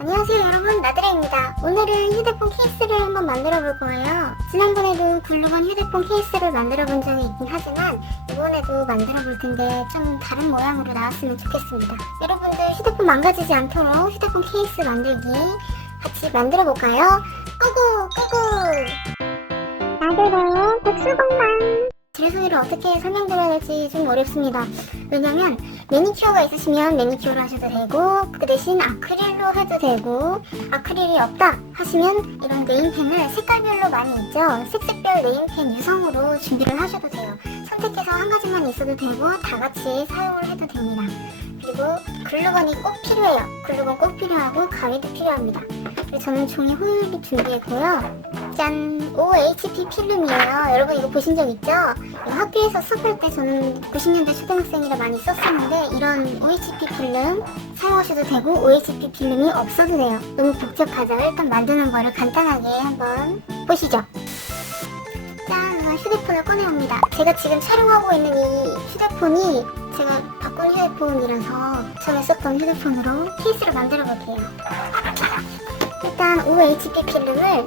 안녕하세요 여러분. 나드레입니다. 오늘은 휴대폰 케이스를 한번 만들어 볼 거예요. 지난번에도 글루건 휴대폰 케이스를 만들어 본 적이 있긴 하지만 이번에도 만들어 볼 텐데 좀 다른 모양으로 나왔으면 좋겠습니다. 여러분들 휴대폰 망가지지 않도록 휴대폰 케이스 만들기 같이 만들어 볼까요? 고고 고고! 나드레 백수공만 제 소리를 어떻게 설명드려야 될지 좀 어렵습니다. 왜냐면 매니큐어가 있으시면 매니큐어로 하셔도 되고 그 대신 아크릴로 해도 되고 아크릴이 없다 하시면 이런 네임펜을 색깔별로 많이 있죠? 색색별 네임펜 유성으로 준비를 하셔도 돼요. 선택해서 한 가지만 있어도 되고 다 같이 사용을 해도 됩니다. 그리고 글루건이 꼭 필요해요. 글루건 꼭 필요하고 가위도 필요합니다. 저는 종이 호일도 준비했고요 짠! OHP 필름이에요. 여러분 이거 보신 적 있죠? 학교에서 수업할 때 저는 90년대 초등학생이라 많이 썼었는데 이런 OHP 필름 사용하셔도 되고 OHP 필름이 없어도 돼요. 너무 복잡하죠? 일단 만드는 거를 간단하게 한번 보시죠. 짠! 우선 휴대폰을 꺼내옵니다. 제가 지금 촬영하고 있는 이 휴대폰이 제가 바꾼 휴대폰이라서 전에 썼던 휴대폰으로 케이스를 만들어 볼게요. 일단 OHP 필름을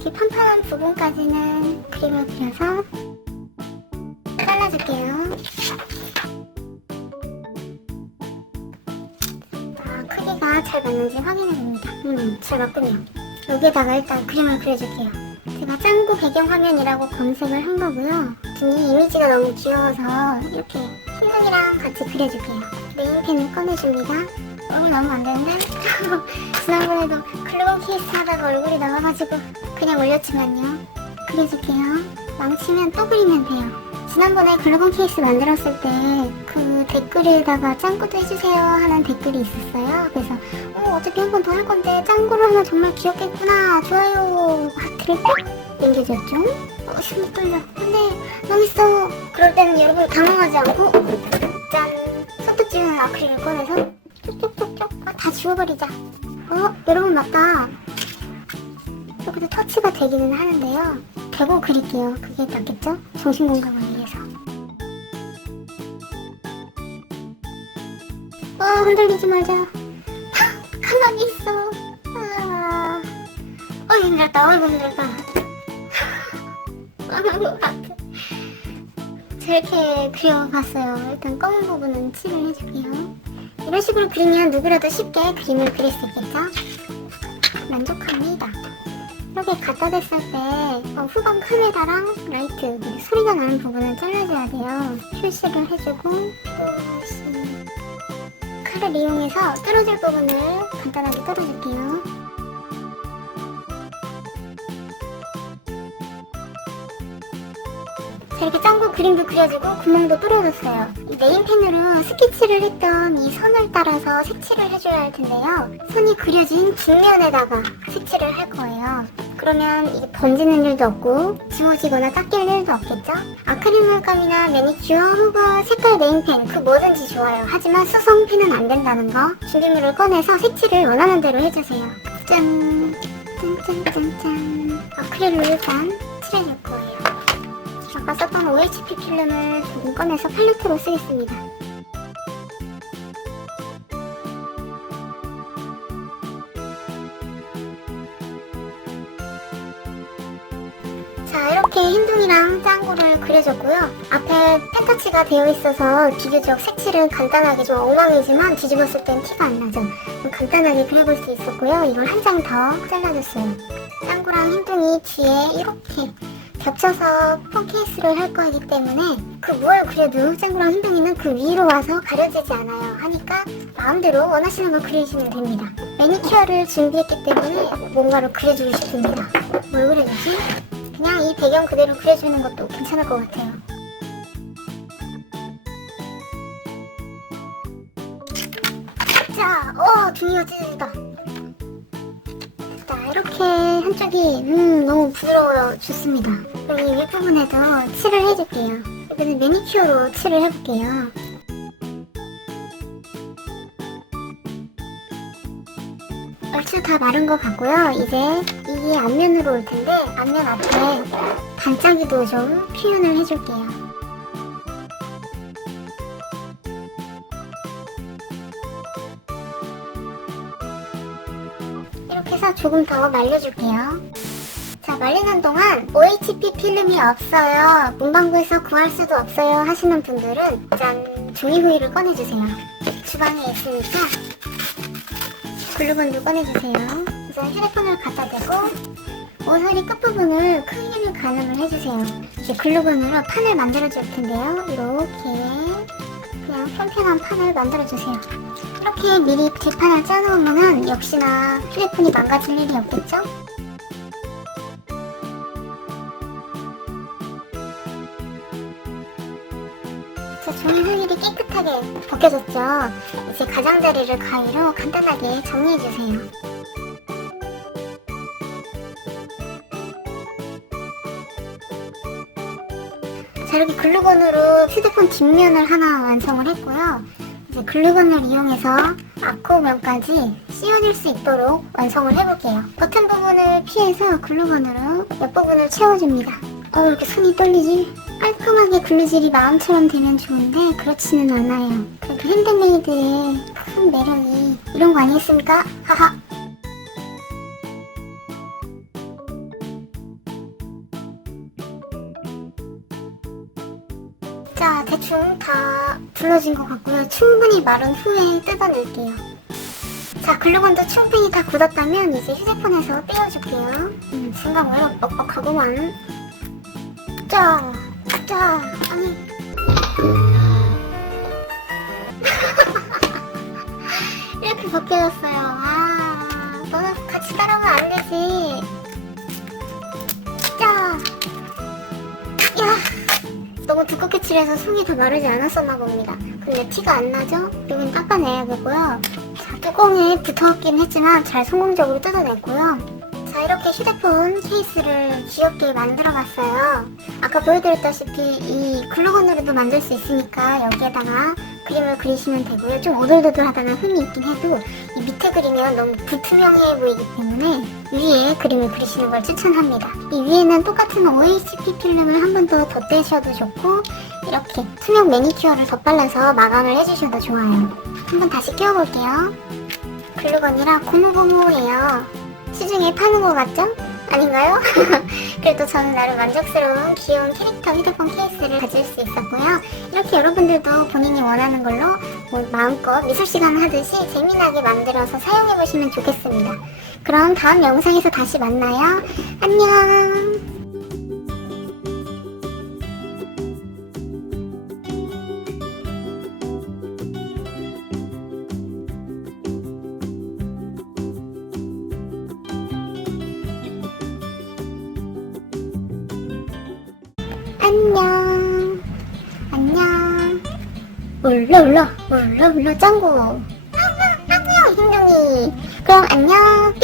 이렇게 판판한 부분까지는 그림을 그려서 잘라줄게요. 아, 크기가 잘 맞는지 확인해 봅니다. 음, 잘 맞군요. 여기에다가 일단 그림을 그려줄게요. 제가 짱구 배경화면이라고 검색을 한 거고요. 이 이미지가 너무 귀여워서 이렇게 흰둥이랑 같이 그려줄게요. 네임펜을 꺼내줍니다. 얼굴 나오면 안 되는데? 지난번에도 글루건 케이스 하다가 얼굴이 나와가지고 그냥 올렸지만요. 그려줄게요. 망치면 또 그리면 돼요. 지난번에 글루건 케이스 만들었을 때 그 댓글에다가 짱구도 해주세요 하는 댓글이 있었어요. 그래서 어, 어차피 한 번 더 할 건데 짱구로 하면 정말 귀엽겠구나. 좋아요. 하트를 꾹 남겨줬죠. 어, 심이 떨려. 근데 망했어. 그럴 때는 여러분 당황하지 않고 짠! 찌는 아크릴을 꺼내서 다 지워버리자. 어? 여러분 맞다. 여기도 터치가 되기는 하는데요. 대고 그릴게요. 그게 낫겠죠? 정신 건강을 위해서. 어, 흔들리지 말자. 가만히 있어. 아, 어, 힘들었다. 어이구, 힘들었다. 아이고, 아파. 자, 이렇게 그려봤어요. 일단 검은 부분은 칠을 해줄게요. 이런 식으로 그리면 누구라도 쉽게 그림을 그릴 수 있겠죠? 만족합니다. 이렇게 갖다 댔을 때 어, 후방 카메라랑 라이트 소리가 나는 부분은 잘라줘야 돼요. 표시를 해주고 또시 칼을 이용해서 뚫어줄 부분을 간단하게 뚫어줄게요. 이렇게 짱구 그림도 그려주고 구멍도 뚫어줬어요. 이 네임펜으로 스케치를 했던 이 선을 따라서 색칠을 해줘야 할 텐데요. 선이 그려진 뒷면에다가 색칠을 할 거예요. 그러면 이게 번지는 일도 없고 지워지거나 닦일 일도 없겠죠? 아크릴 물감이나 매니큐어 혹은 색깔 네임펜 그 뭐든지 좋아요. 하지만 수성펜은 안 된다는 거. 준비물을 꺼내서 색칠을 원하는 대로 해주세요. 짠! 짠짠짠짠 아크릴로 일단 칠해줄 거예요. 썼던 OHP 필름을 꺼내서 팔레트로 쓰겠습니다. 자 이렇게 흰둥이랑 짱구를 그려줬고요. 앞에 펜터치가 되어 있어서 비교적 색칠은 간단하게 좀 엉망이지만 뒤집었을 땐 티가 안 나죠. 좀 간단하게 그려볼 수 있었고요. 이걸 한 장 더 잘라줬어요. 짱구랑 흰둥이 뒤에 이렇게 겹쳐서 폰 케이스를 할 거이기 때문에 그 무얼 그려도 짱구랑 흰둥이는 그 위로 와서 가려지지 않아요. 하니까 마음대로 원하시는 걸 그리시면 됩니다. 매니큐어를 준비했기 때문에 뭔가를 그려주고 싶습니다. 뭘 그려주지? 그냥 이 배경 그대로 그려주는 것도 괜찮을 것 같아요. 자, 어, 등이가 찢어지다. 자, 이렇게 한쪽이 음 너무 부드러워요. 좋습니다. 여기 윗부분에도 칠을 해줄게요. 이번엔 매니큐어로 칠을 해볼게요. 얼추 다 마른 것 같고요. 이제 이게 앞면으로 올 텐데 앞면 앞에 반짝이도 좀 표현을 해줄게요. 이렇게 해서 조금 더 말려줄게요. 자, 말리는 동안 OHP 필름이 없어요. 문방구에서 구할 수도 없어요 하시는 분들은 짠 종이 호일을 꺼내주세요. 주방에 있으니까 글루건도 꺼내주세요. 이제 휴대폰을 갖다 대고 모서리 끝부분을 크기를 가늠을 해주세요. 이제 글루건으로 판을 만들어줄 텐데요. 이렇게 그냥 평평한 판을 만들어주세요. 이렇게 미리 뒷판을 짜놓으면 역시나 휴대폰이 망가질 일이 없겠죠? 깨끗하게 벗겨졌죠? 이제 가장자리를 가위로 간단하게 정리해주세요. 자, 이렇게 글루건으로 휴대폰 뒷면을 하나 완성을 했고요. 이제 글루건을 이용해서 앞코면까지 씌워질 수 있도록 완성을 해볼게요. 버튼 부분을 피해서 글루건으로 옆 부분을 채워줍니다. 어, 왜 이렇게 손이 떨리지? 깔끔하게 글루질이 마음처럼 되면 좋은데 그렇지는 않아요. 그래도 핸드메이드의 큰 매력이 이런 거 아니겠습니까? 하하. 자, 대충 다 둘러진 것 같고요. 충분히 마른 후에 뜯어낼게요. 자, 글루건도 충분히 다 굳었다면 이제 휴대폰에서 떼어줄게요. 음, 순간 외로 뻑뻑하구만. 자, 자, 아니. 이렇게 벗겨졌어요. 아, 너는 같이 따라오면 안 되지. 자, 야. 너무 두껍게 칠해서 속이 다 마르지 않았었나 봅니다. 근데 티가 안 나죠? 이건 닦아내야겠고요. 자, 뚜껑에 붙어있긴 했지만 잘 성공적으로 뜯어냈고요. 자, 이렇게 휴대폰 케이스를 귀엽게 만들어 봤어요. 아까 보여드렸다시피 이 글루건으로도 만들 수 있으니까 여기에다가 그림을 그리시면 되고요. 좀 오돌도돌하다는 흠이 있긴 해도 이 밑에 그리면 너무 불투명해 보이기 때문에 위에 그림을 그리시는 걸 추천합니다. 이 위에는 똑같은 OHP 필름을 한 번 더 덧대셔도 좋고 이렇게 투명 매니큐어를 덧발라서 마감을 해주셔도 좋아요. 한번 다시 끼워볼게요. 글루건이라 고무고무해요. 시중에 파는 것 같죠? 아닌가요? 그래도 저는 나름 만족스러운 귀여운 캐릭터 휴대폰 케이스를 가질 수 있었고요. 이렇게 여러분들도 본인이 원하는 걸로 뭐 마음껏 미술 시간 하듯이 재미나게 만들어서 사용해 보시면 좋겠습니다. 그럼 다음 영상에서 다시 만나요. 안녕! 안녕. 안녕. 울러 울러 울러 울러 짱구. 아구야 힘둥이. 그럼 안녕.